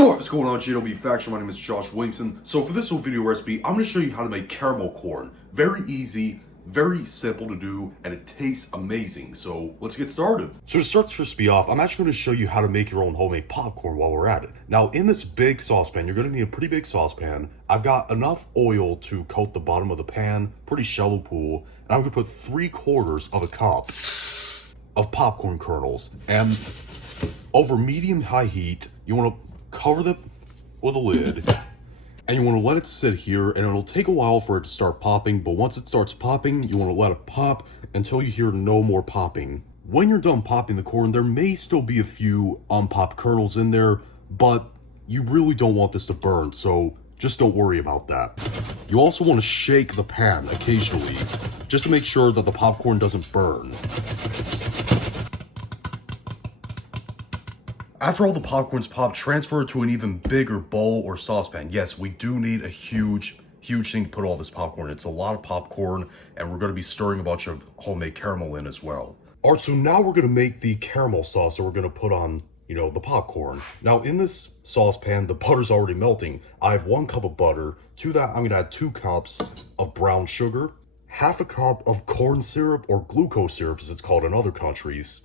What's going on, GW Faction? My name is Josh Williamson. So for this little video recipe, I'm going to show you how to make caramel corn. Very easy, very simple to do, and it tastes amazing. So let's get started. So to start this recipe off, I'm actually going to show you how to make your own homemade popcorn while we're at it. Now in this big saucepan, you're going to need a pretty big saucepan. I've got enough oil to coat the bottom of the pan, pretty shallow pool, and I'm going to put 3/4 of a cup of popcorn kernels. And over medium-high heat, you want to cover them with a lid, and you want to let it sit here, and it'll take a while for it to start popping, but once it starts popping, you want to let it pop until you hear no more popping. When you're done popping the corn, there may still be a few unpopped kernels in there, but you really don't want this to burn, so just don't worry about that. You also want to shake the pan occasionally, just to make sure that the popcorn doesn't burn. After all the popcorn's popped, transfer it to an even bigger bowl or saucepan. Yes, we do need a huge thing to put all this popcorn in. It's a lot of popcorn, and we're going to be stirring a bunch of homemade caramel in as well. All right, so now we're going to make the caramel sauce that we're going to put on, the popcorn. Now in this saucepan, the butter's already melting. I have 1 cup of butter. To that, I'm going to add 2 cups of brown sugar, half a cup of corn syrup, or glucose syrup as it's called in other countries,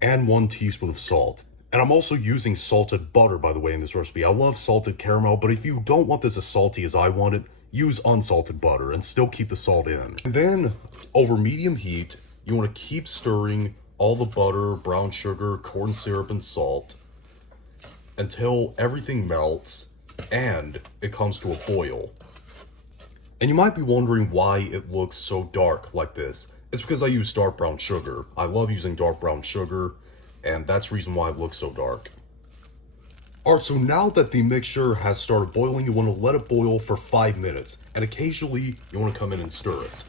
and 1 teaspoon of salt. And I'm also using salted butter, by the way, in this recipe. I love salted caramel, but if you don't want this as salty as I want it, use unsalted butter and still keep the salt in. And then, over medium heat, you want to keep stirring all the butter, brown sugar, corn syrup, and salt until everything melts and it comes to a boil. And you might be wondering why it looks so dark like this. It's because I use dark brown sugar. I love using dark brown sugar, and that's the reason why it looks so dark. Alright, so now that the mixture has started boiling, you want to let it boil for 5 minutes, and occasionally you want to come in and stir it.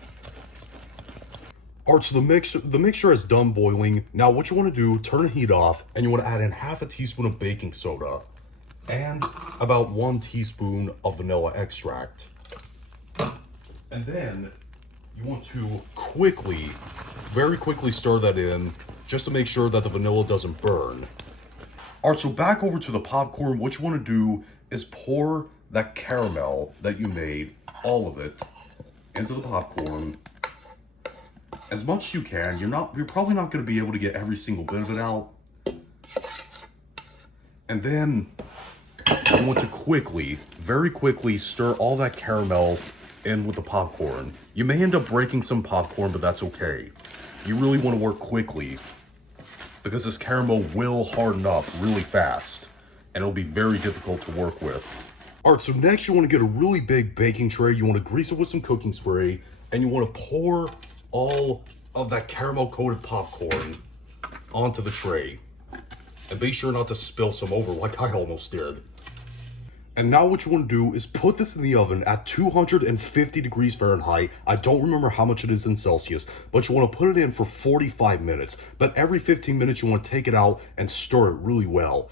Alright, so the mixture is done boiling. Now what you want to do, turn the heat off, and you want to add in half a teaspoon of baking soda and about 1 teaspoon of vanilla extract. And then you want to very quickly stir that in, just to make sure that the vanilla doesn't burn. Alright, so back over to the popcorn. What you want to do is pour that caramel that you made, all of it, into the popcorn. As much as you can. You're probably not going to be able to get every single bit of it out. And then you want to very quickly stir all that caramel in with the popcorn. You may end up breaking some popcorn, but that's okay. You really want to work quickly, because this caramel will harden up really fast, and it'll be very difficult to work with. Alright, so next you want to get a really big baking tray. You want to grease it with some cooking spray, and you want to pour all of that caramel coated popcorn onto the tray. And be sure not to spill some over like I almost did. And now what you want to do is put this in the oven at 250 degrees Fahrenheit. I don't remember how much it is in Celsius, but you want to put it in for 45 minutes. But every 15 minutes you want to take it out and stir it really well.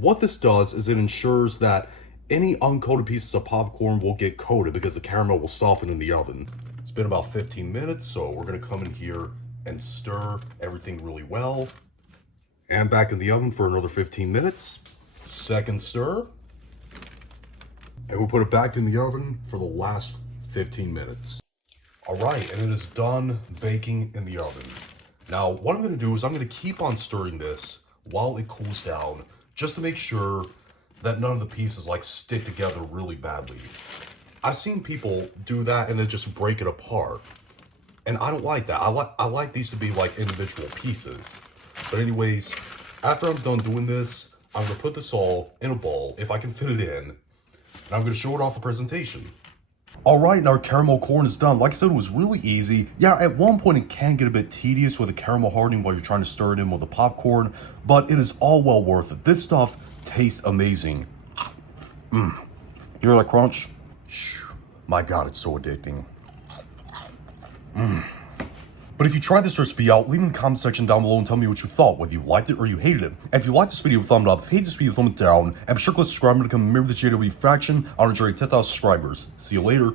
What this does is it ensures that any uncoated pieces of popcorn will get coated, because the caramel will soften in the oven. It's been about 15 minutes, so we're going to come in here and stir everything really well. And back in the oven for another 15 minutes. Second stir. And we'll put it back in the oven for the last 15 minutes. Alright, and it is done baking in the oven. Now, what I'm going to do is I'm going to keep on stirring this while it cools down, just to make sure that none of the pieces stick together really badly. I've seen people do that and then just break it apart. And I don't like that. I like these to be like individual pieces. But anyways, after I'm done doing this, I'm going to put this all in a bowl, if I can fit it in. And I'm going to show it off for presentation. Alright, and our caramel corn is done. Like I said, it was really easy. Yeah, at one point it can get a bit tedious with the caramel hardening while you're trying to stir it in with the popcorn, but it is all well worth it. This stuff tastes amazing. You hear that crunch? My God, it's so addicting. But if you tried this recipe out, leave in the comment section down below and tell me what you thought, whether you liked it or you hated it. And if you liked this video, thumb it up. If you hate this video, thumb it down. And be sure to click subscribe to become a member of the GW Faction. I want to join 10,000 subscribers. See you later.